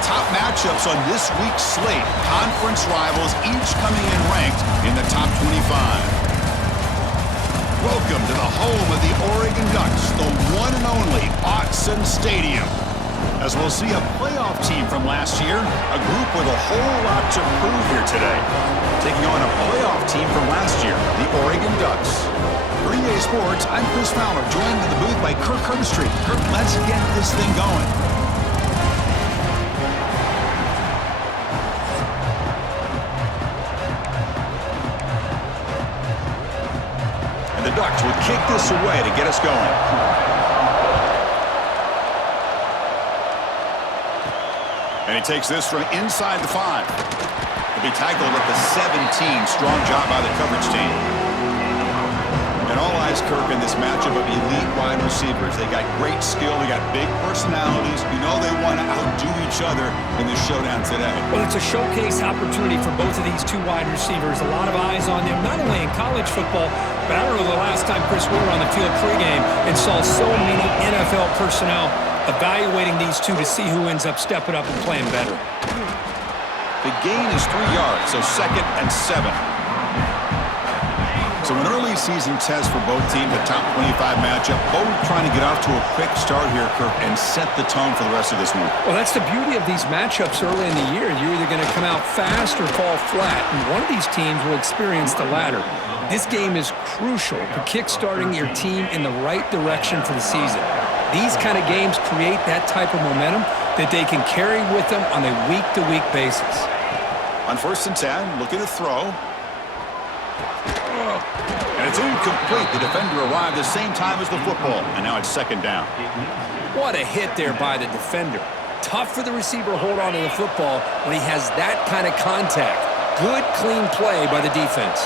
the top matchups on this week's slate. Conference rivals each coming in ranked in the top 25. Welcome to the home of the Oregon Ducks, the one and only Autzen Stadium. As we'll see a playoff team from last year, a group with a whole lot to prove here today. Taking on a playoff team from last year, the Oregon Ducks. For EA Sports, I'm Chris Fowler, joined in the booth by Kirk Herbstreit. Kirk, let's get this thing going. And the Ducks will kick this away to get us going. And he takes this from inside the 5. He'll be tackled at the 17. Strong job by the coverage team. And all eyes, Kirk, in this matchup of elite wide receivers. They got great skill. They got big personalities. You know they want to outdo each other in the showdown today. Well, it's a showcase opportunity for both of these two wide receivers. A lot of eyes on them, not only in college football, but I don't know the last time, Chris, we were on the field pregame and saw so many NFL personnel evaluating these two to see who ends up stepping up and playing better. The gain is 3 yards, so 2nd and 7. So an early season test for both teams, a top 25 matchup. Both trying to get off to a quick start here, Kirk, and set the tone for the rest of this one. Well, that's the beauty of these matchups early in the year. You're either going to come out fast or fall flat, and one of these teams will experience the latter. This game is crucial to kick-starting your team in the right direction for the season. These kind of games create that type of momentum that they can carry with them on a week-to-week basis. On 1st and 10, looking to throw. And it's incomplete. The defender arrived the same time as the football, and now it's 2nd down. What a hit there by the defender. Tough for the receiver to hold on to the football when he has that kind of contact. Good, clean play by the defense.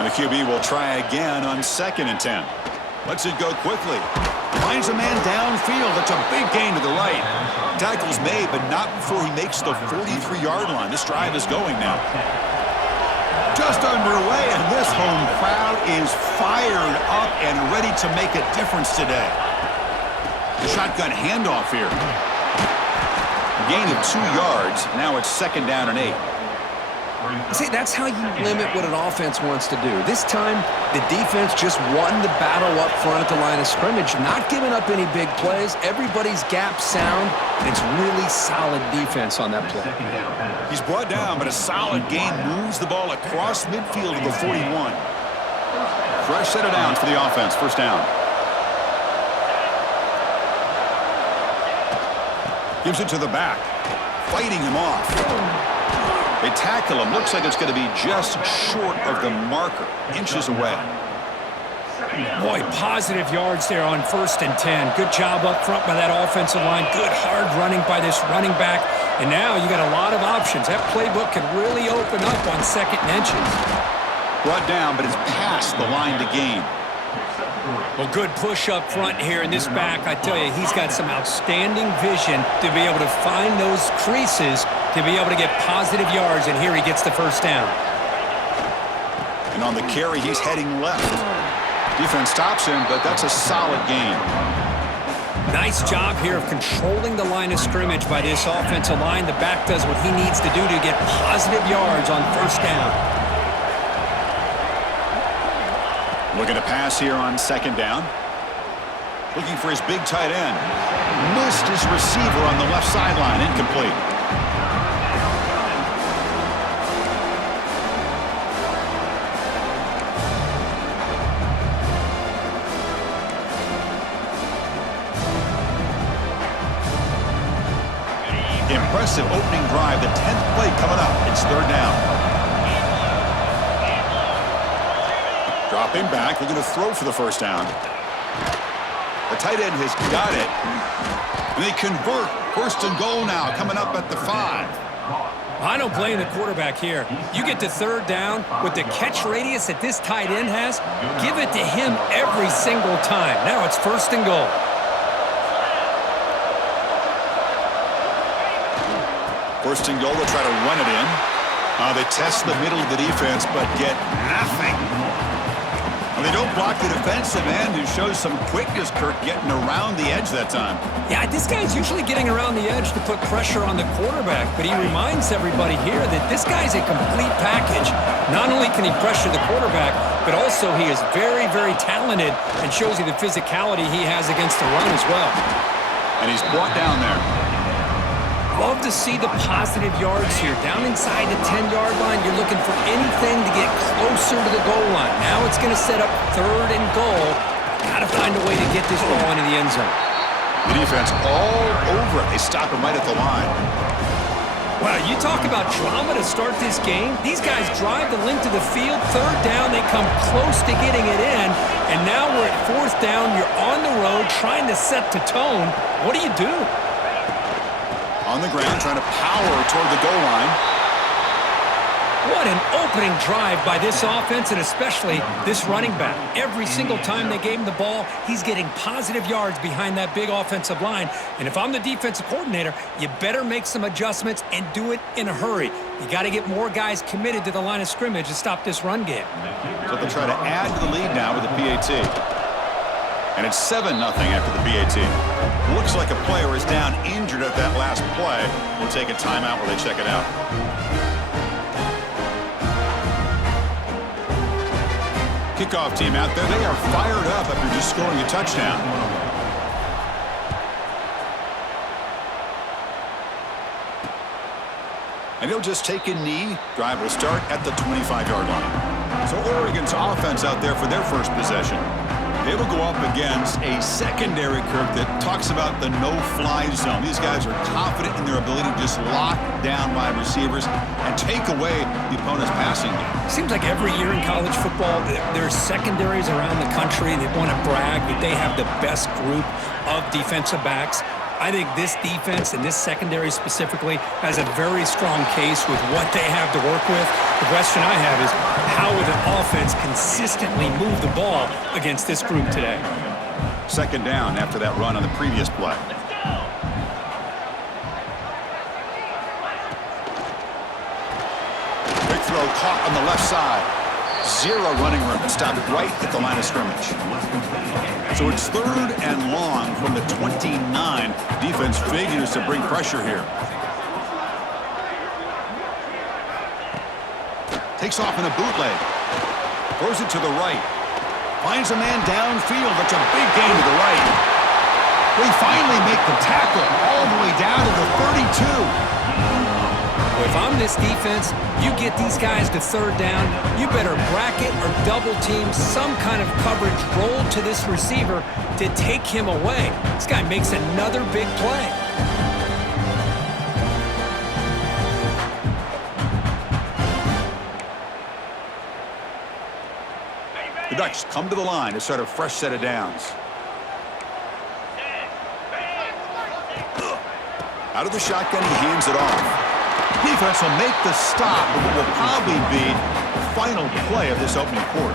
And the QB will try again on 2nd and 10. Lets it go quickly. Finds a man downfield. That's a big gain to the right. Tackle's made, but not before he makes the 43-yard line. This drive is going now. Just underway, and this home crowd is fired up and ready to make a difference today. The shotgun handoff here. A gain of 2 yards. Now it's 2nd down and 8. See, that's how you limit what an offense wants to do. This time, the defense just won the battle up front at the line of scrimmage, not giving up any big plays. Everybody's gap sound. It's really solid defense on that play. He's brought down, but a solid gain moves the ball across midfield to the 41. Fresh set of downs for the offense. 1st down. Gives it to the back. Fighting him off. They tackle him. Looks like it's going to be just short of the marker. Inches away. Boy, positive yards there on 1st and 10. Good job up front by that offensive line. Good hard running by this running back. And now you got a lot of options. That playbook could really open up on 2nd and inches. Brought down, but it's past the line to gain. Well, good push up front here in this back. I tell you, he's got some outstanding vision to be able to find those creases to be able to get positive yards, and here he gets the 1st down. And on the carry, he's heading left. Defense stops him, but that's a solid gain. Nice job here of controlling the line of scrimmage by this offensive line. The back does what he needs to do to get positive yards on 1st down. Looking to pass here on 2nd down. Looking for his big tight end. Missed his receiver on the left sideline. Incomplete. Impressive opening drive. The 10th play coming up. It's 3rd down. Dropping back, looking to throw for the 1st down. The tight end has got it. And they convert. 1st and goal now, coming up at the 5. I don't blame the quarterback here. You get to 3rd down with the catch radius that this tight end has, give it to him every single time. Now it's 1st and goal. First and goal, they'll try to run it in. They test the middle of the defense, but get nothing. Well, they don't block the defensive end, who shows some quickness, Kirk, getting around the edge that time. Yeah, this guy's usually getting around the edge to put pressure on the quarterback, but he reminds everybody here that this guy's a complete package. Not only can he pressure the quarterback, but also he is very, very talented and shows you the physicality he has against the run as well. And he's brought down there. Love to see the positive yards here. Down inside the 10-yard line, you're looking for anything to get closer to the goal line. Now it's going to set up 3rd and goal. Got to find a way to get this ball into the end zone. The defense all over it. They stop him right at the line. Wow, you talk about drama to start this game. These guys drive the length of the field. 3rd down, they come close to getting it in. And now we're at 4th down. You're on the road trying to set the tone. What do you do? On the ground, trying to power toward the goal line. What an opening drive by this offense, and especially this running back. Every single time they gave him the ball, he's getting positive yards behind that big offensive line. And if I'm the defensive coordinator, you better make some adjustments and do it in a hurry. You got to get more guys committed to the line of scrimmage to stop this run game. So they'll try to add to the lead now with the PAT. And it's 7-0 after the PAT. Looks like a player is down injured at that last play. We'll take a timeout while they check it out. Kickoff team out there. They are fired up after just scoring a touchdown. And he'll just take a knee. Drive will start at the 25-yard line. So Oregon's offense out there for their first possession. They will go up against a secondary, Kirk, that talks about the no-fly zone. These guys are confident in their ability to just lock down wide receivers and take away the opponent's passing game. Seems like every year in college football, there's secondaries around the country that want to brag that they have the best group of defensive backs. I think this defense and this secondary specifically has a very strong case with what they have to work with. The question I have is, how will the offense consistently move the ball against this group today? 2nd down after that run on the previous play. Big throw caught on the left side. 0 running room. Stopped right at the line of scrimmage. So it's 3rd and long from the 29. Defense figures to bring pressure here. Takes off in a bootleg. Throws it to the right. Finds a man downfield. That's a big gain to the right. They finally make the tackle all the way down to the 32. If I'm this defense, you get these guys to 3rd down, you better bracket or double team some kind of coverage roll to this receiver to take him away. This guy makes another big play. The Ducks come to the line to start a fresh set of downs. Out of the shotgun, he hands it off. Defense will make the stop, but what will probably be the final play of this opening quarter.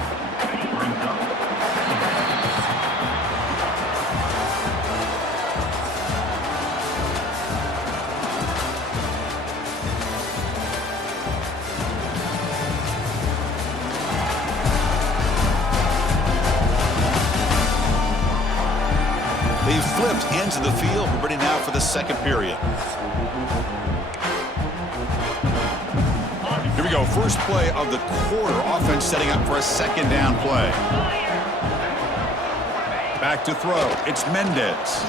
They've flipped ends of the field. We're ready now for the 2nd period. Here we go. First play of the quarter. Offense setting up for a 2nd down play. Back to throw. It's Mendez.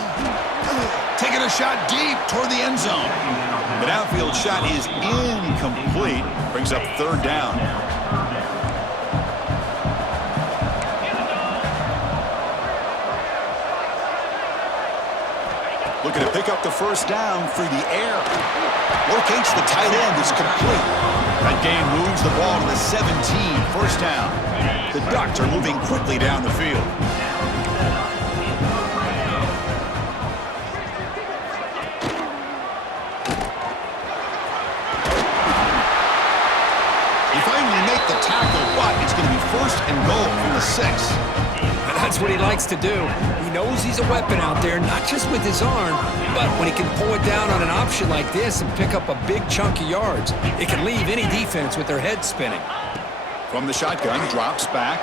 Taking a shot deep toward the end zone. The downfield shot is incomplete. Brings up 3rd down. Looking to pick up the 1st down through the air. Locates the tight end. It's complete. That gain moves the ball to the 17. 1st down. The Ducks are moving quickly down the field. They finally make the tackle, but it's going to be 1st and goal from the 6. That's what he likes to do. He knows he's a weapon out there, not just with his arm, but when he can pull it down on an option like this and pick up a big chunk of yards, it can leave any defense with their head spinning. From the shotgun, drops back.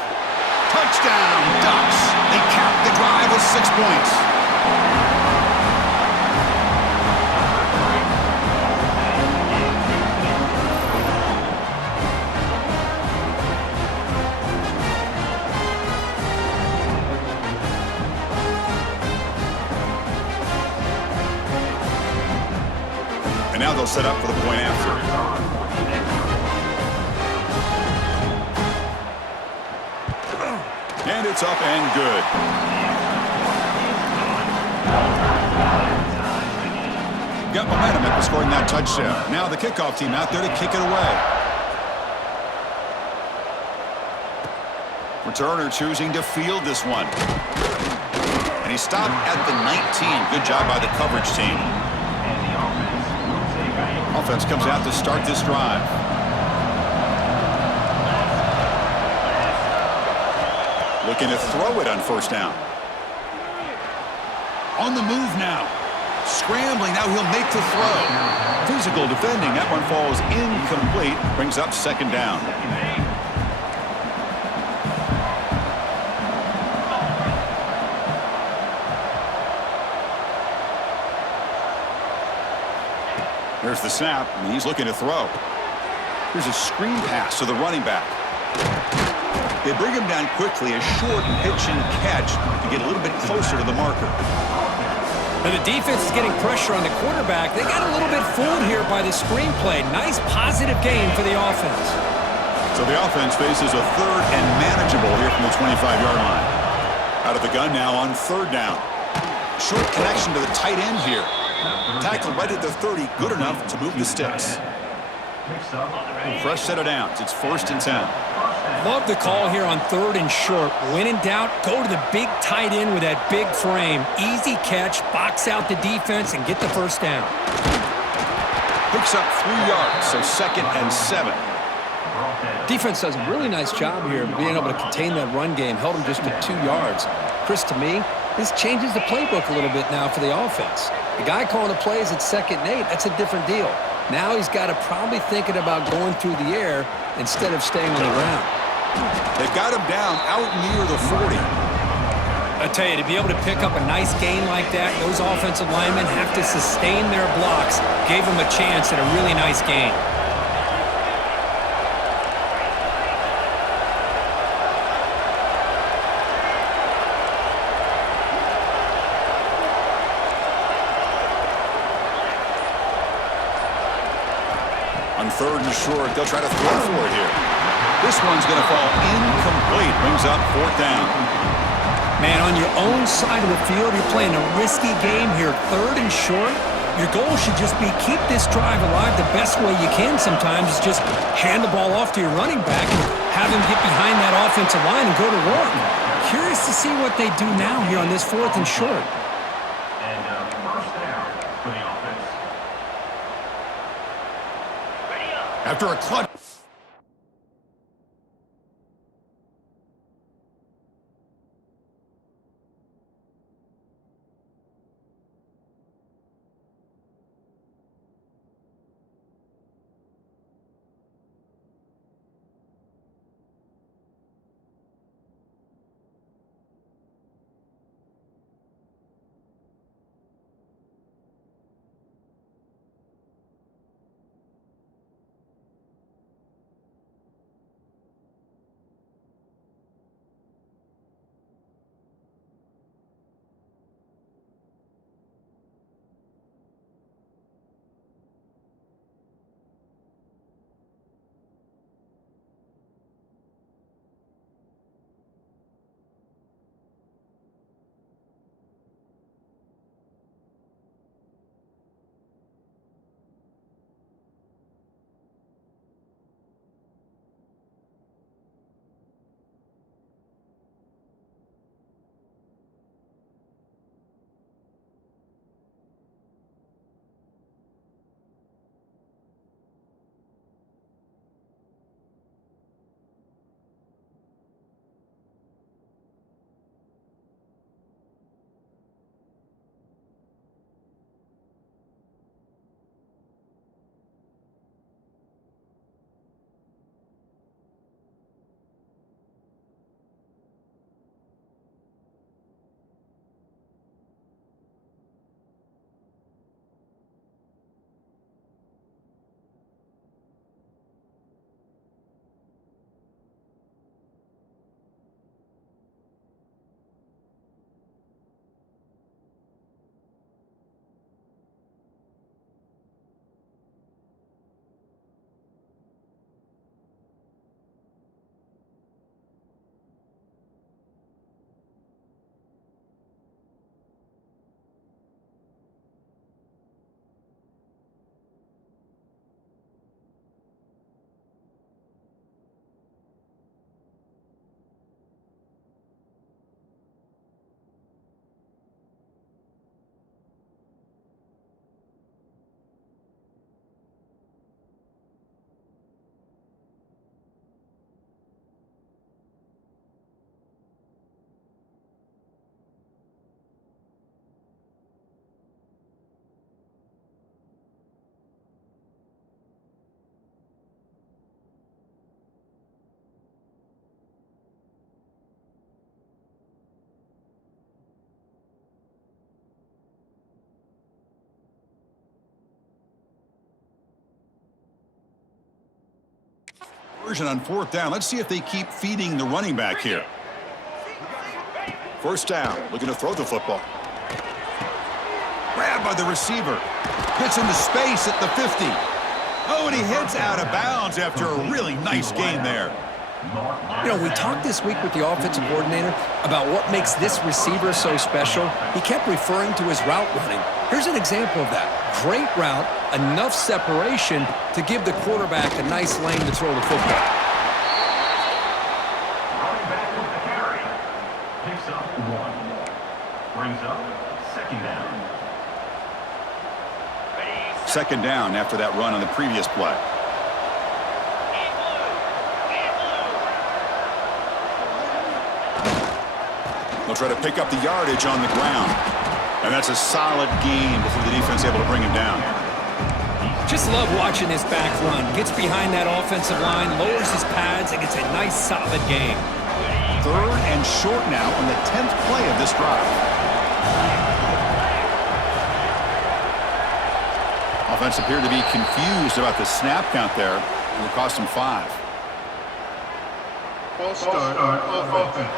Touchdown, Ducks! They cap the drive with 6 points. And now they'll set up for the point after. And it's up and good. Got momentum after scoring that touchdown. Now the kickoff team out there to kick it away. Returner choosing to field this one. And he stopped at the 19. Good job by the coverage team. Offense comes out to start this drive. Looking to throw it on first down. On the move now. Scrambling, now he'll make the throw. Physical defending, that one falls incomplete. Brings up second down. There's the snap, and he's looking to throw. Here's a screen pass to the running back. They bring him down quickly, a short pitch and catch to get a little bit closer to the marker. Now the defense is getting pressure on the quarterback. They got a little bit fooled here by the screen play. Nice positive gain for the offense. So the offense faces a third and manageable here from the 25-yard line. Out of the gun now on third down. Short connection to the tight end here. Tackle right at the 30, good enough to move the sticks. Fresh set of downs. It's 1st and 10. Love the call here on third and short. When in doubt, go to the big tight end with that big frame. Easy catch, box out the defense, and get the first down. Picks up 3 yards, so 2nd and 7. Defense does a really nice job here of being able to contain that run game. Held him just to 2 yards. Chris, to me, this changes the playbook a little bit now for the offense. The guy calling the plays at 2nd and 8, that's a different deal. Now he's got to probably thinking about going through the air instead of staying on the ground. They've got him down out near the 40. I tell you, to be able to pick up a nice gain like that, those offensive linemen have to sustain their blocks. Gave him a chance at a really nice gain. On third and short, they'll try to throw for it here. This one's going to fall incomplete. Brings up 4th down. Man, on your own side of the field, you're playing a risky game here. 3rd and short. Your goal should just be keep this drive alive the best way you can sometimes is just hand the ball off to your running back and have him get behind that offensive line and go to work. Curious to see what they do now here on this 4th and short. After a clutch. Version on fourth down. Let's see if they keep feeding the running back here. First down, looking to throw the football. Grabbed by the receiver. Gets into space at the 50. Oh, and he hits out of bounds after a really nice gain there. You know, we talked this week with the offensive coordinator about what makes this receiver so special. He kept referring to his route running. Here's an example of that. Great route, enough separation to give the quarterback a nice lane to throw the football. Running back with the carry. Picks up 1. Brings up second down. Second down after that run on the previous play. They'll try to pick up the yardage on the ground. And that's a solid gain before the defense able to bring him down. Just love watching this back run. Gets behind that offensive line, lowers his pads, and gets a nice solid gain. Third and short now on the 10th play of this drive. Offense appeared to be confused about the snap count there. It will cost him 5. False start offense.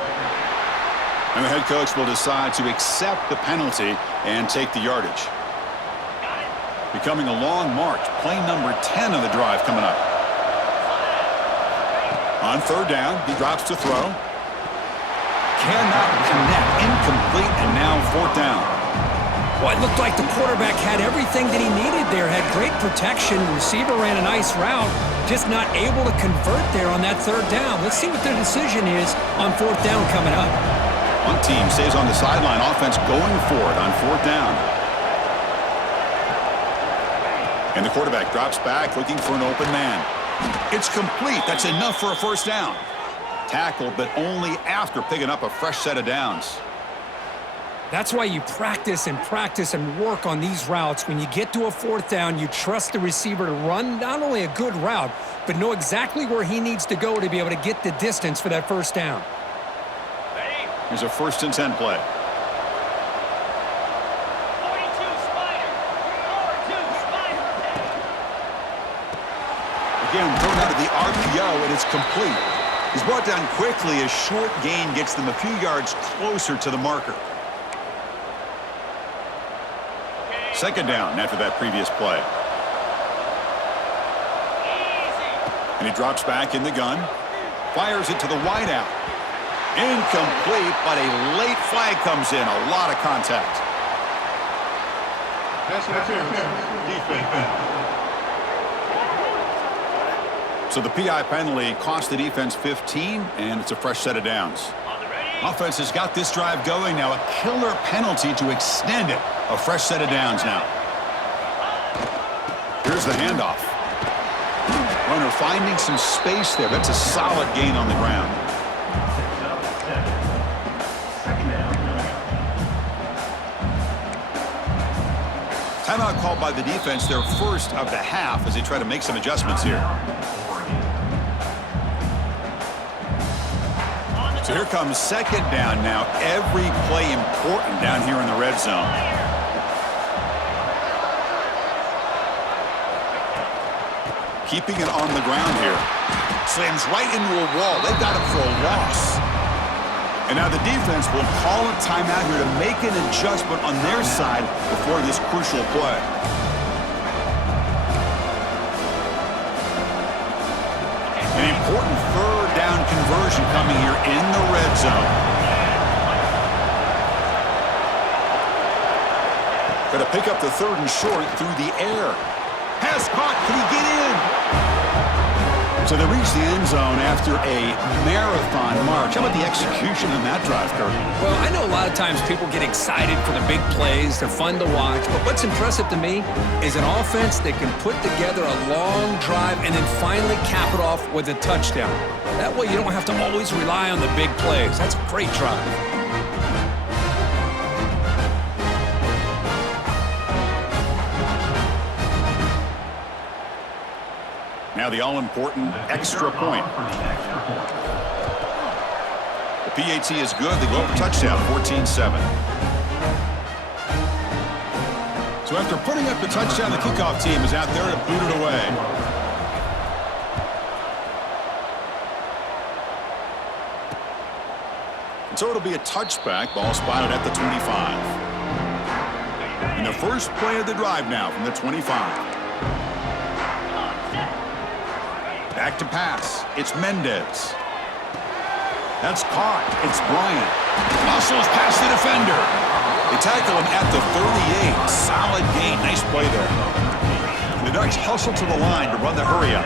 And the head coach will decide to accept the penalty and take the yardage. Becoming a long march. Play number 10 of the drive coming up. On third down, he drops to throw. Cannot connect. Incomplete, and now fourth down. Well, it looked like the quarterback had everything that he needed there. Had great protection. Receiver ran a nice route. Just not able to convert there on that third down. Let's see what their decision is on fourth down coming up. One team stays on the sideline. Offense going for it on fourth down. And the quarterback drops back looking for an open man. It's complete. That's enough for a first down. Tackled, but only after picking up a fresh set of downs. That's why you practice and work on these routes. When you get to a fourth down, you trust the receiver to run not only a good route, but know exactly where he needs to go to be able to get the distance for that first down. Here's a 1st and 10 play. 42 Spider. 42 Spider. Again, thrown out of the RPO, and it's complete. He's brought down quickly. A short gain gets them a few yards closer to the marker. Second down after that previous play. And he drops back in the gun. Fires it to the wideout. Incomplete, but a late flag comes in. A lot of contact. Pass interference. Defense. So the PI penalty cost the defense 15, and it's a fresh set of downs. Offense has got this drive going now. A killer penalty to extend it. A fresh set of downs now. Here's the handoff. Runner finding some space there. That's a solid gain on the ground. Timeout called by the defense, their first of the half, as they try to make some adjustments here. So here comes second down now. Every play important down here in the red zone. Keeping it on the ground here. Slams right into a wall. They've got him for a loss. And now the defense will call a timeout here to make an adjustment on their side before this crucial play. An important third down conversion coming here in the red zone. Going to pick up the third and short through the air. Pass caught. Can he get in? So they reach the end zone after a marathon march. How about the execution in that drive, Kurt? Well, I know a lot of times people get excited for the big plays. They're fun to watch. But what's impressive to me is an offense that can put together a long drive and then finally cap it off with a touchdown. That way you don't have to always rely on the big plays. That's a great drive. Now the all-important extra point. The PAT is good. They go for touchdown, 14-7. So after putting up the touchdown, the kickoff team is out there to boot it away. So it'll be a touchback. Ball spotted at the 25. And the first play of the drive now from the 25. Back to pass. It's Mendez. That's caught. It's Bryant. Muscles past the defender. They tackle him at the 38. Solid gain. Nice play there. And the Ducks hustle to the line to run the hurry up.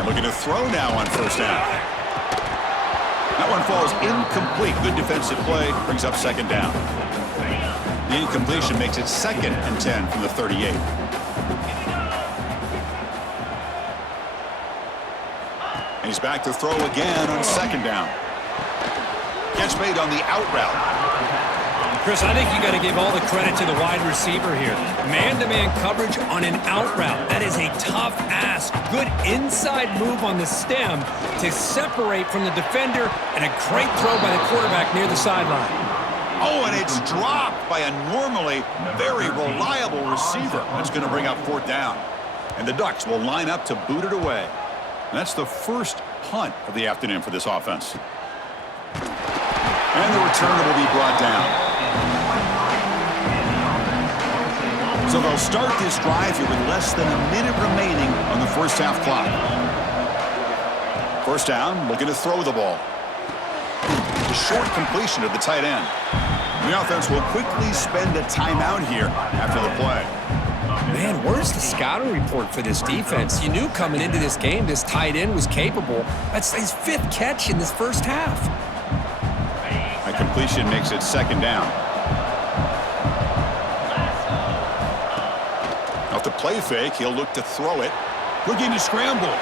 And looking to throw now on first down. That one falls incomplete. Good defensive play. Brings up second down. The incompletion makes it 2nd and 10 from the 38. And he's back to throw again on second down. Catch made on the out route. Chris, I think you got to give all the credit to the wide receiver here. Man-to-man coverage on an out route. That is a tough ask. Good inside move on the stem to separate from the defender, and a great throw by the quarterback near the sideline. Oh, and it's dropped by a normally very reliable receiver. That's going to bring up 4th down. And the Ducks will line up to boot it away. And that's the first punt of the afternoon for this offense. And the returner will be brought down. So they'll start this drive here with less than a minute remaining on the first half clock. First down, looking to throw the ball. A short completion of the tight end. The offense will quickly spend a timeout here after the play. Man, where's the scouting report for this defense? You knew coming into this game this tight end was capable. That's his 5th catch in this first half. A completion makes it second down. Off the play fake, he'll look to throw it. Looking to scramble.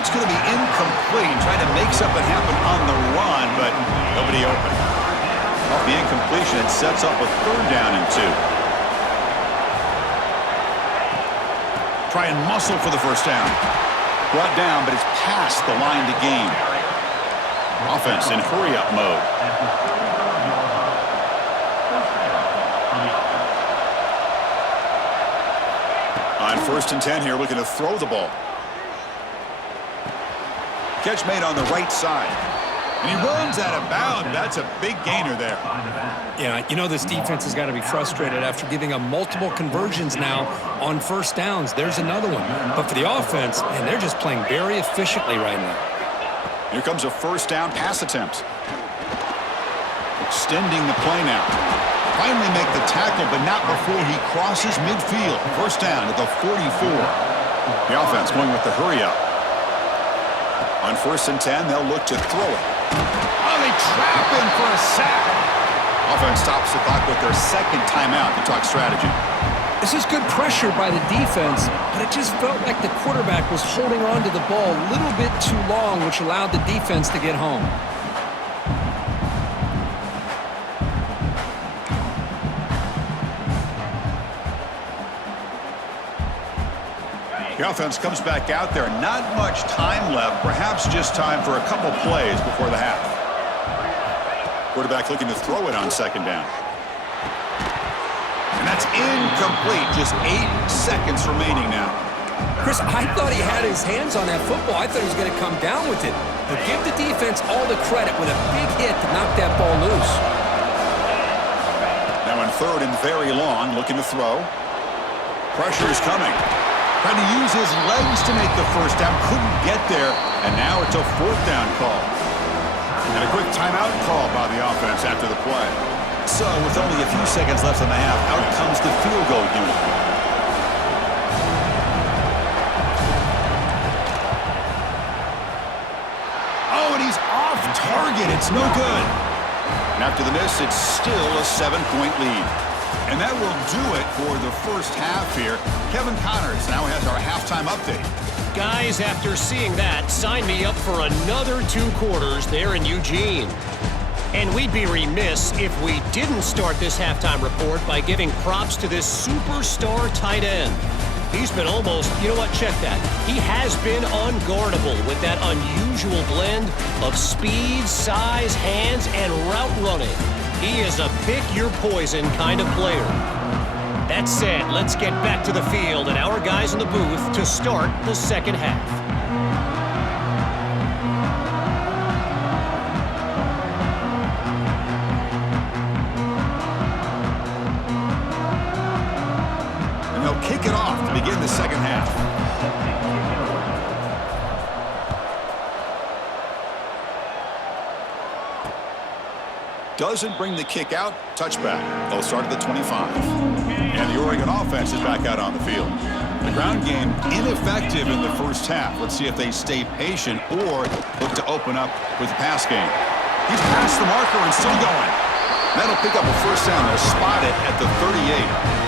It's going to be incomplete. Trying to make something happen on the run, but nobody open. Off the incompletion, it sets up a 3rd down and 2. Try and muscle for the first down. Brought down, but it's past the line to gain. Offense in hurry-up mode. On 1st and 10 here, looking to throw the ball. Catch made on the right side. And he runs out of bounds. That's a big gainer there. Yeah, you know this defense has got to be frustrated after giving them multiple conversions now on first downs. There's another one. But for the offense, man, they're just playing very efficiently right now. Here comes a first down pass attempt. Extending the play now. Finally make the tackle, but not before he crosses midfield. First down at the 44. The offense going with the hurry up. On 1st and 10, they'll look to throw it. Oh, they trap him for a sack. Offense stops the clock with their 2nd timeout to talk strategy. This is good pressure by the defense, but it just felt like the quarterback was holding on to the ball a little bit too long, which allowed the defense to get home. The offense comes back out there. Not much time left. Perhaps just time for a couple plays before the half. Quarterback looking to throw it on second down. And that's incomplete. Just 8 seconds remaining now. Chris, I thought he had his hands on that football. I thought he was going to come down with it. But give the defense all the credit with a big hit to knock that ball loose. Now on 3rd and very long, looking to throw. Pressure is coming. Trying to use his legs to make the first down. Couldn't get there. And now it's a 4th down call. And a quick timeout call by the offense after the play. So with only a few seconds left in the half, out comes the field goal unit. Oh, and he's off target. It's no good. And after the miss, it's still a 7-point lead. And that will do it for the first half here. Kevin Connors now has our halftime update. Guys, after seeing that, sign me up for another 2 quarters there in Eugene. And we'd be remiss if we didn't start this halftime report by giving props to this superstar tight end. He's been almost, you know what, check that. He has been unguardable with that unusual blend of speed, size, hands, and route running. He is a pick-your-poison kind of player. That said, let's get back to the field and our guys in the booth to start the second half. the second half. Doesn't bring the kick out. Touchback. They'll start at the 25. And the Oregon offense is back out on the field. The ground game ineffective in the first half. Let's see if they stay patient or look to open up with the pass game. He's past the marker and still going. That'll pick up a first down. They'll spot it at the 38.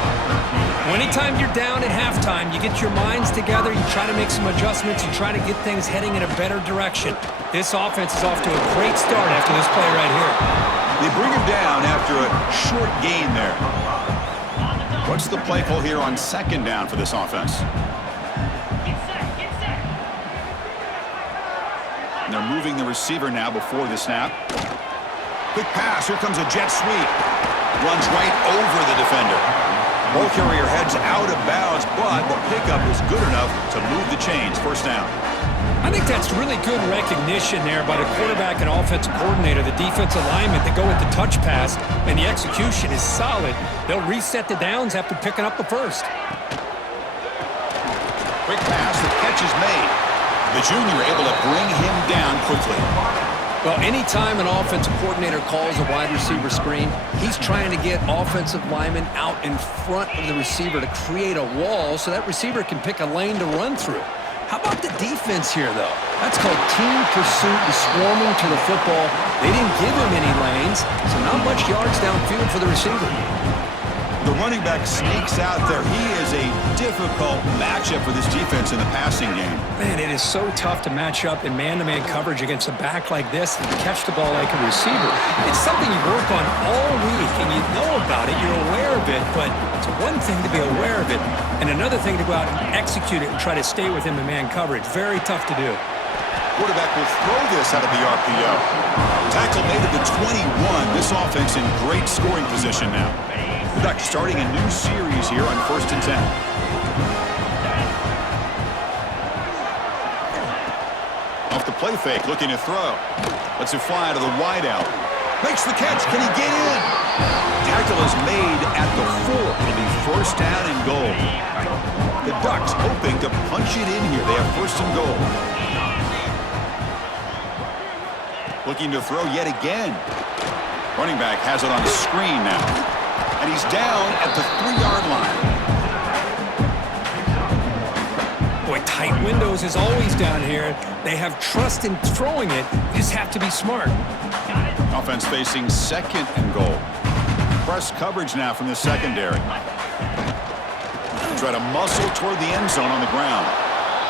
Anytime you're down at halftime, you get your minds together, you try to make some adjustments, you try to get things heading in a better direction. This offense is off to a great start after this play right here. They bring him down after a short gain there. What's the play call here on second down for this offense? And they're moving the receiver now before the snap. Quick pass. Here comes a jet sweep. Runs right over the defender. Ball carrier heads out of bounds, but the pickup is good enough to move the chains. First down. I think that's really good recognition there by the quarterback and offensive coordinator, the defensive lineman, to go with the touch pass, and the execution is solid. They'll reset the downs after picking up the first. Quick pass, the catch is made. The junior able to bring him down quickly. Well, anytime an offensive coordinator calls a wide receiver screen, he's trying to get offensive linemen out in front of the receiver to create a wall so that receiver can pick a lane to run through. How about the defense here, though? That's called team pursuit and swarming to the football. They didn't give him any lanes, so not much yards downfield for the receiver. The running back sneaks out there. He is a difficult matchup for this defense in the passing game. Man, it is so tough to match up in man-to-man coverage against a back like this and catch the ball like a receiver. It's something you work on all week, and you know about it, you're aware of it, but it's one thing to be aware of it, and another thing to go out and execute it and try to stay with him in man coverage. Very tough to do. Quarterback will throw this out of the RPO. Tackle made at the 21. This offense in great scoring position now. The Ducks starting a new series here on 1st and 10. Off the play fake, looking to throw. Lets it fly to the wideout. Makes the catch. Can he get in? Tackle is made at the 4. It'll be first down and goal. The Ducks hoping to punch it in here. They have first and goal. Looking to throw yet again. Running back has it on the screen now. And he's down at the 3-yard line. Boy, tight windows is always down here. They have trust in throwing it. You just have to be smart. Offense facing second and goal. Press coverage now from the secondary. Try to muscle toward the end zone on the ground.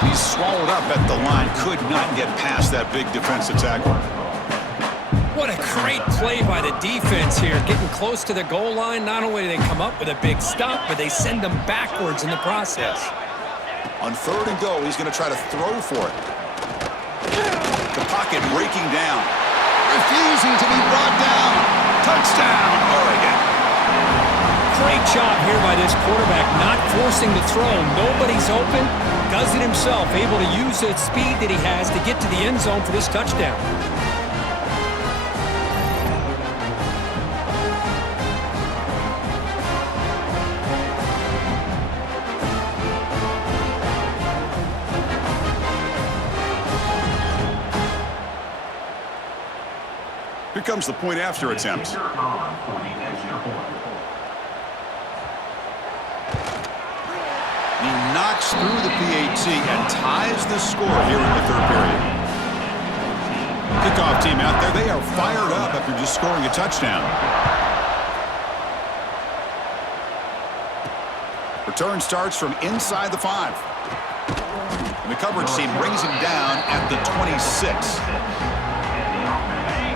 He's swallowed up at the line. Could not get past that big defensive tackle. What a great play by the defense here. Getting close to the goal line, not only do they come up with a big stop, but they send them backwards in the process. On 3rd and goal, he's going to try to throw for it. The pocket breaking down. Refusing to be brought down. Touchdown, Oregon. Great job here by this quarterback, not forcing the throw. Nobody's open. Does it himself, able to use the speed that he has to get to the end zone for this touchdown. Here comes the point after attempt. Here on for the extra point. He knocks through the PAT and ties the score here in the 3rd period. Kickoff team out there. They are fired up after just scoring a touchdown. Return starts from inside the 5. And the coverage team brings him down at the 26.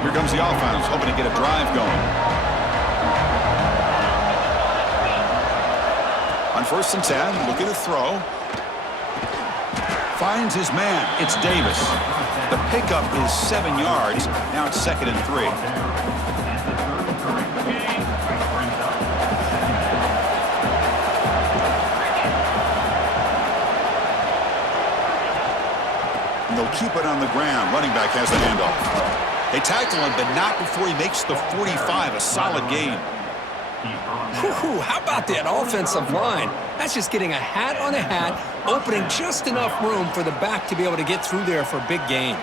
Here comes the offense, hoping to get a drive going. On 1st and 10, looking to throw. Finds his man. It's Davis. The pickup is 7 yards. Now it's 2nd and 3. And they'll keep it on the ground. Running back has the handoff. They tackle him, but not before he makes the 45, a solid gain. Whew, how about that offensive line? That's just getting a hat on a hat, opening just enough room for the back to be able to get through there for a big gain.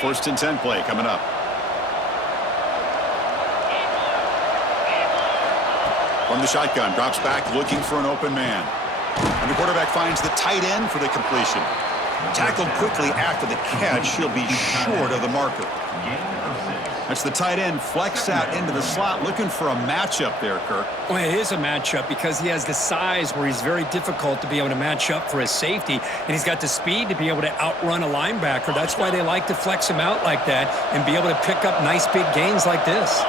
First and 10 play coming up. From the shotgun, drops back looking for an open man. And the quarterback finds the tight end for the completion. Tackled quickly after the catch, he'll be short of the marker. That's the tight end flexed out into the slot, looking for a matchup there, Kirk. Well, it is a matchup because he has the size where he's very difficult to be able to match up for his safety, and he's got the speed to be able to outrun a linebacker. That's why they like to flex him out like that and be able to pick up nice big gains like this.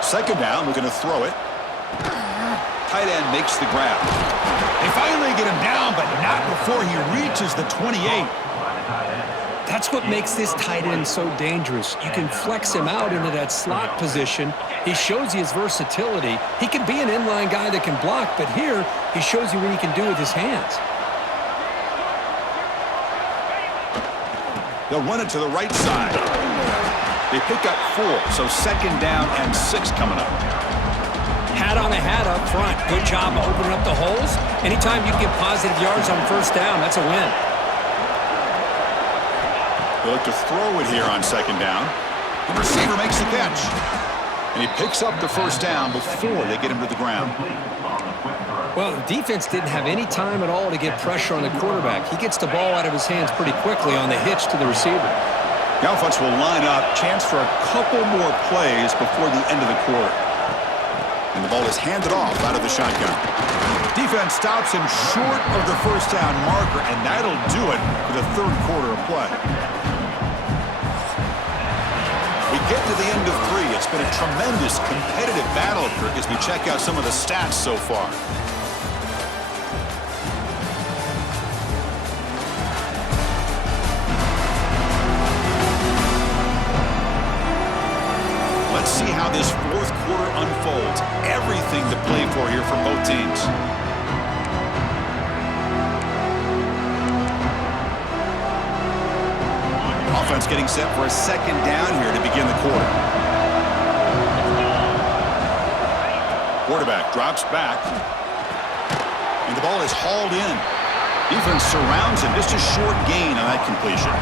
Second down, looking to throw it. Tight end makes the grab. They finally get him down, but not before he reaches the 28. That's what makes this tight end so dangerous. You can flex him out into that slot position. He shows you his versatility. He can be an inline guy that can block, but here he shows you what he can do with his hands. They'll run it to the right side. They pick up 4, so second down and 6 coming up. Hat on a hat up front. Good job of opening up the holes. Anytime you get positive yards on first down, that's a win. They look to throw it here on second down. The receiver makes the catch. And he picks up the first down before they get him to the ground. Well, the defense didn't have any time at all to get pressure on the quarterback. He gets the ball out of his hands pretty quickly on the hitch to the receiver. The offense will line up. Chance for a couple more plays before the end of the quarter. And the ball is handed off out of the shotgun. Defense stops him short of the first down marker, and that'll do it for the third quarter of play. We get to the end of 3. It's been a tremendous competitive battle, Kirk, as we check out some of the stats so far. Let's see how this fourth quarter unfolds. Everything to play for here for both teams. Offense getting set for a second down here to begin the quarter. Quarterback drops back. And the ball is hauled in. Defense surrounds him. Just a short gain on that completion.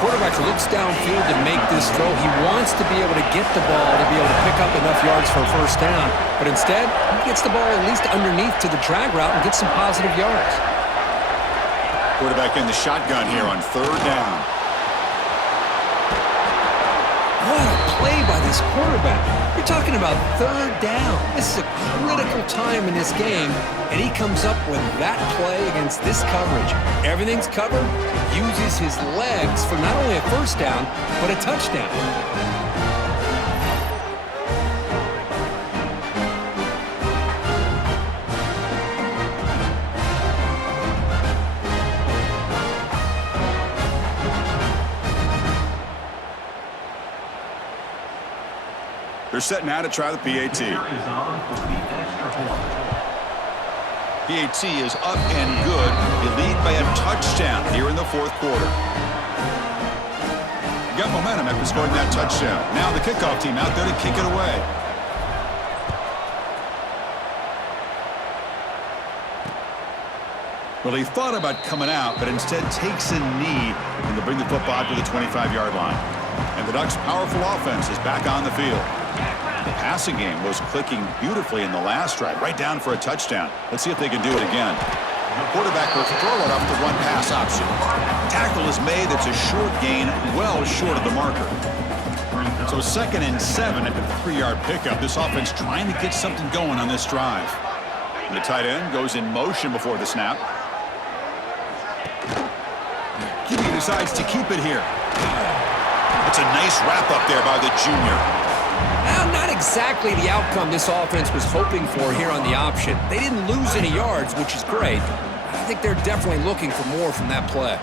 Quarterback looks downfield to make this throw. He wants to be able to get the ball to be able to pick up enough yards for a first down. But instead, he gets the ball at least underneath to the drag route and gets some positive yards. Quarterback in the shotgun here on third down. What a play by this quarterback. You're talking about third down. This is a critical time in this game, and he comes up with that play against this coverage. Everything's covered, uses his legs for not only a first down, but a touchdown. They're set now to try the PAT. PAT is up and good. They lead by a touchdown here in the fourth quarter. Got momentum after scoring that touchdown. Now the kickoff team out there to kick it away. Well, he thought about coming out, but instead takes a knee and to bring the football to the 25-yard line. And the Ducks' powerful offense is back on the field. The passing game was clicking beautifully in the last drive, right down for a touchdown. Let's see if they can do it again. The quarterback will throw it off the one-pass option. Tackle is made. That's a short gain, well short of the marker. So 2nd and 7 at the 3-yard pickup. This offense trying to get something going on this drive. And the tight end goes in motion before the snap. He decides to keep it here. It's a nice wrap-up there by the junior. Well, not exactly the outcome this offense was hoping for here on the option. They didn't lose any yards, which is great. I think they're definitely looking for more from that play.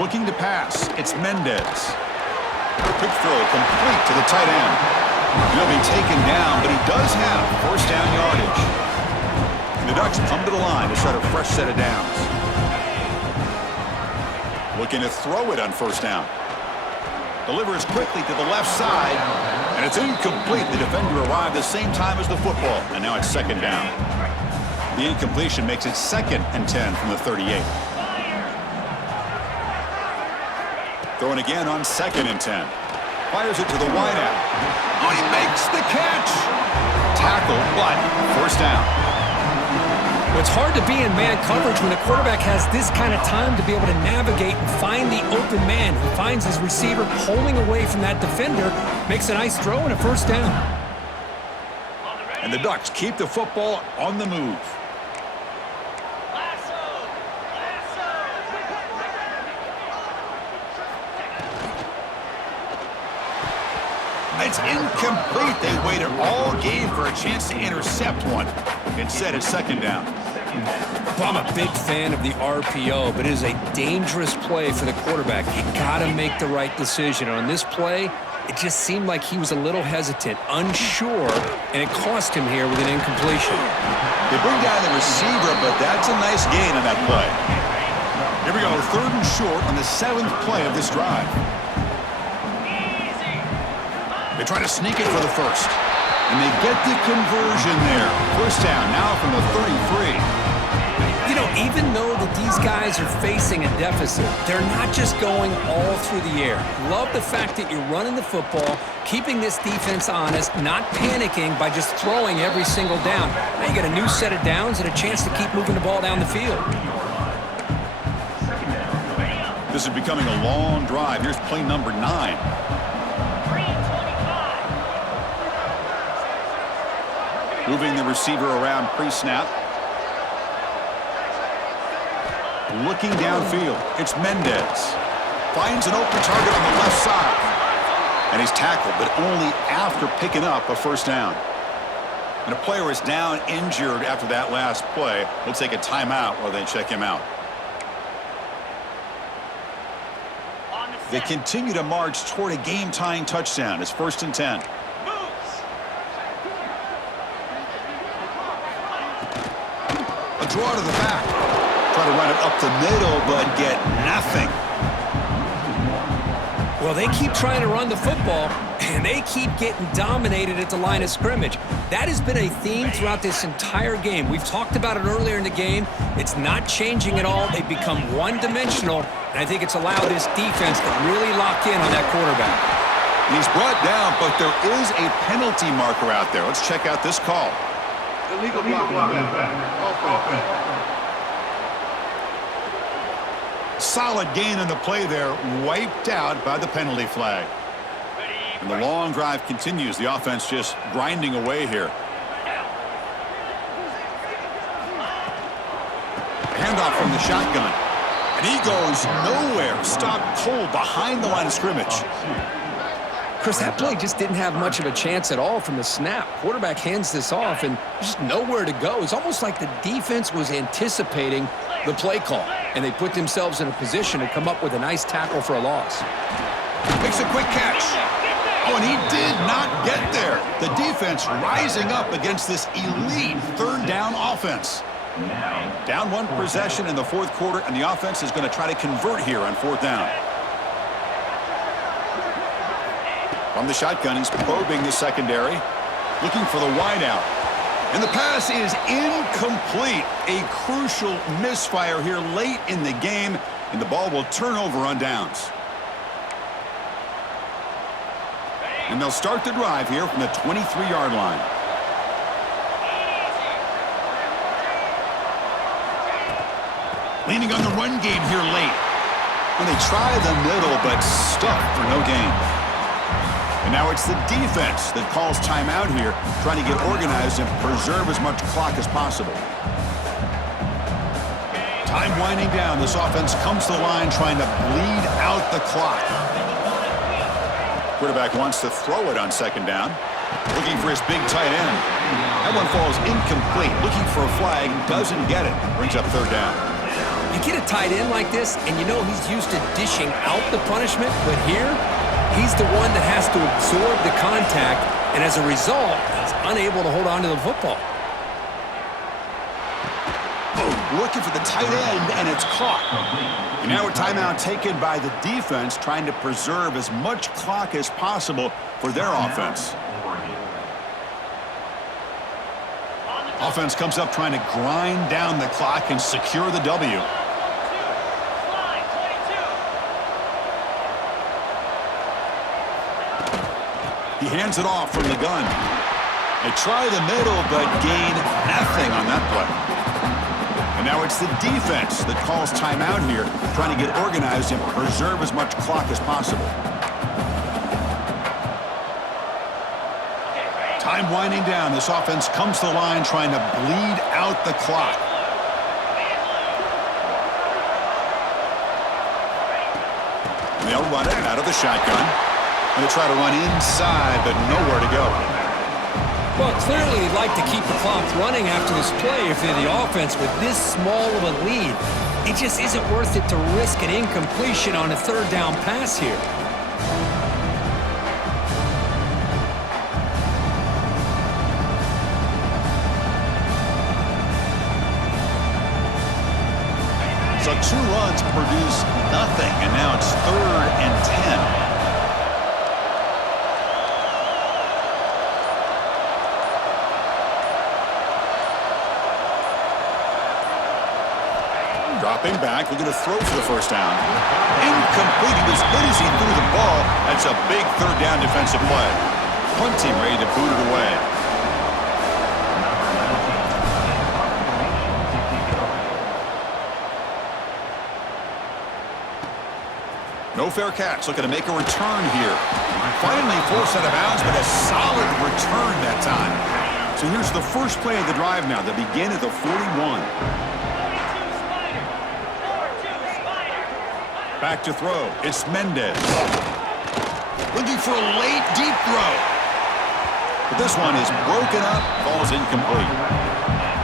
Looking to pass. It's Mendez. Quick throw complete to the tight end. He'll be taken down, but he does have first down yardage. And the Ducks come to the line to start a fresh set of downs. Looking to throw it on first down. Delivers quickly to the left side, and it's incomplete. The defender arrived the same time as the football, and now it's second down. The incompletion makes it 2nd and 10 from the 38. Throwing again on 2nd and 10. Fires it to the wideout. Oh, he makes the catch! Tackle, but first down. Well, it's hard to be in man coverage when the quarterback has this kind of time to be able to navigate and find the open man. He finds his receiver pulling away from that defender, makes a nice throw and a first down. And the Ducks keep the football on the move. It's incomplete. They waited all game for a chance to intercept one. Instead, it's second down. Well, I'm a big fan of the RPO, but it is a dangerous play for the quarterback. You got to make the right decision. On this play, it just seemed like he was a little hesitant, unsure, and it cost him here with an incompletion. They bring down the receiver, but that's a nice gain on that play. Here we go, 3rd and short on the 7th play of this drive. They try to sneak it for the first. And they get the conversion there. First down now from the 33. You know, even though that these guys are facing a deficit, they're not just going all through the air. Love the fact that you're running the football, keeping this defense honest, not panicking by just throwing every single down. Now you got a new set of downs and a chance to keep moving the ball down the field. This is becoming a long drive. Here's play number 9. Moving the receiver around pre-snap. Looking downfield. It's Mendez. Finds an open target on the left side. And he's tackled, but only after picking up a first down. And a player is down injured after that last play. We'll take a timeout while they check him out. They continue to march toward a game-tying touchdown. It's 1st and 10. Draw to the back. Try to run it up the middle, but get nothing. Well, they keep trying to run the football, and they keep getting dominated at the line of scrimmage. That has been a theme throughout this entire game. We've talked about it earlier in the game. It's not changing at all. They've become one-dimensional, and I think it's allowed this defense to really lock in on that quarterback. He's brought down, but there is a penalty marker out there. Let's check out this call. Illegal block. Solid gain on the play there, wiped out by the penalty flag. And the long drive continues. The offense just grinding away here. Handoff from the shotgun. And he goes nowhere. Stopped cold behind the line of scrimmage. Chris, that play just didn't have much of a chance at all from the snap. Quarterback hands this off, and just nowhere to go. It's almost like the defense was anticipating the play call, and they put themselves in a position to come up with a nice tackle for a loss. Makes a quick catch. Oh, and he did not get there. The defense rising up against this elite 3rd down offense. Down 1 possession in the 4th quarter, and the offense is going to try to convert here on 4th down. From the shotgun, he's probing the secondary, looking for the wideout. And the pass is incomplete. A crucial misfire here late in the game, and the ball will turn over on downs. And they'll start the drive here from the 23-yard line. Leaning on the run game here late. And they try the middle, but stuck for no gain. And now it's the defense that calls timeout here, trying to get organized and preserve as much clock as possible. Time winding down. This offense comes to the line trying to bleed out the clock. Quarterback wants to throw it on 2nd down. Looking for his big tight end. That one falls incomplete. Looking for a flag. Doesn't get it. Brings up 3rd down. You get a tight end like this, and you know he's used to dishing out the punishment, but here, he's the one that has to absorb the contact, and as a result, he's unable to hold on to the football. Boom. looking for the tight end, and it's caught. And now a timeout taken by the defense, trying to preserve as much clock as possible for their offense. Offense comes up trying to grind down the clock and secure the W. He hands it off from the gun. They try the middle, but gain nothing on that play. And now it's the defense that calls timeout here, trying to get organized and preserve as much clock as possible. Time winding down. This offense comes to the line trying to bleed out the clock. They'll run it out of the shotgun. And they try to run inside, but nowhere to go. Well, clearly you'd like to keep the clock running after this play if you're the offense with this small of a lead. It just isn't worth it to risk an incompletion on a third down pass here. So 2 runs produce nothing, and now it's 3rd and 10. Dropping back, looking to throw for the first down. Incomplete. He was good as he threw the ball. That's a big 3rd down defensive play. Punt team ready to boot it away. No fair catch. Looking to make a return here. Finally forced out of bounds, but a solid return that time. So here's the first play of the drive now. They begin at the 41. Back to throw. It's Mendez. Looking for a late, deep throw. But this one is broken up, falls incomplete.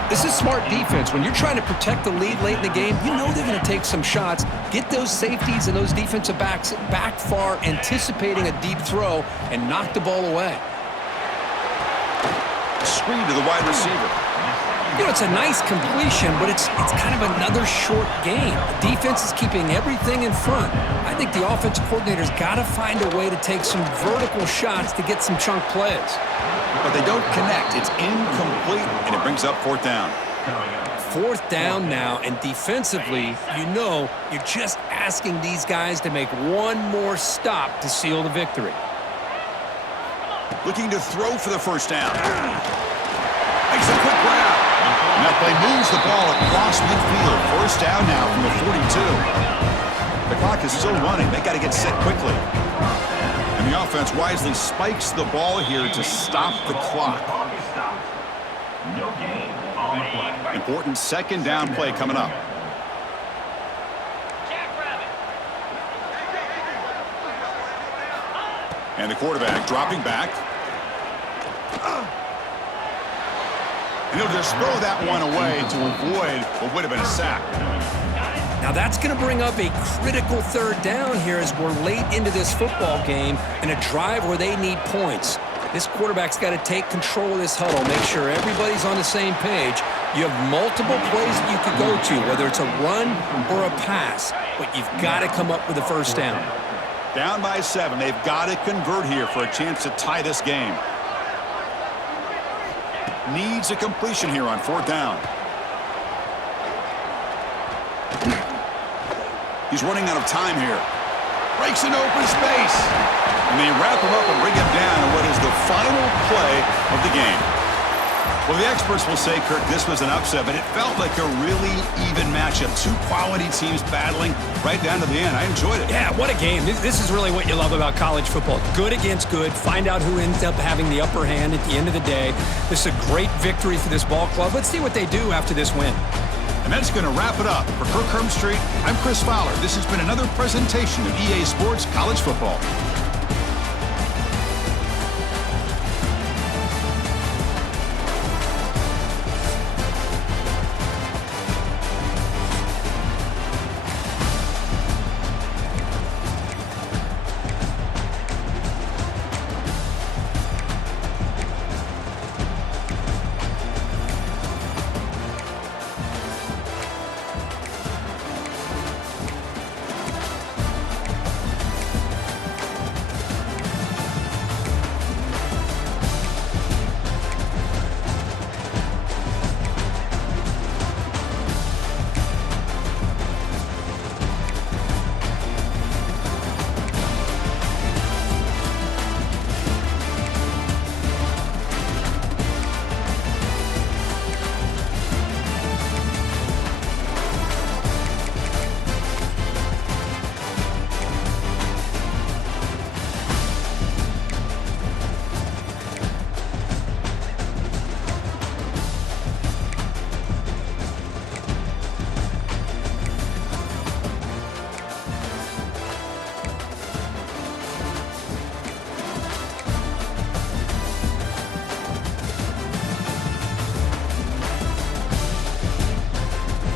This is smart defense. When you're trying to protect the lead late in the game, you know they're going to take some shots, get those safeties and those defensive backs back far, anticipating a deep throw, and knock the ball away. Screen to the wide receiver. You know, it's a nice completion, but it's kind of another short game. The defense is keeping everything in front. I think the offensive coordinator's got to find a way to take some vertical shots to get some chunk plays. But they don't connect. It's incomplete, and it brings up 4th down. 4th down now, and defensively, you know, you're just asking these guys to make one more stop to seal the victory. Looking to throw for the first down. Makes a quick grab. And that play moves the ball across midfield. 1st down now from the 42. The clock is still running. They got to get set quickly. And the offense wisely spikes the ball here to stop the clock. Important 2nd down play coming up. And the quarterback dropping back. And he'll just throw that one away to avoid what would have been a sack. Now that's going to bring up a critical 3rd down here as we're late into this football game in a drive where they need points. This quarterback's got to take control of this huddle, make sure everybody's on the same page. You have multiple plays that you could go to, whether it's a run or a pass, but you've got to come up with a 1st down. Down by 7. They've got to convert here for a chance to tie this game. Needs a completion here on 4th down. He's running out of time here. Breaks into open space. And they wrap him up and bring him down in what is the final play of the game. Well, the experts will say, Kirk, this was an upset, but it felt like a really even matchup. 2 quality teams battling right down to the end. I enjoyed it. Yeah, what a game. This is really what you love about college football. Good against good. Find out who ends up having the upper hand at the end of the day. This is a great victory for this ball club. Let's see what they do after this win. And that's going to wrap it up. For Kirk Street, I'm Chris Fowler. This has been another presentation of EA Sports College Football.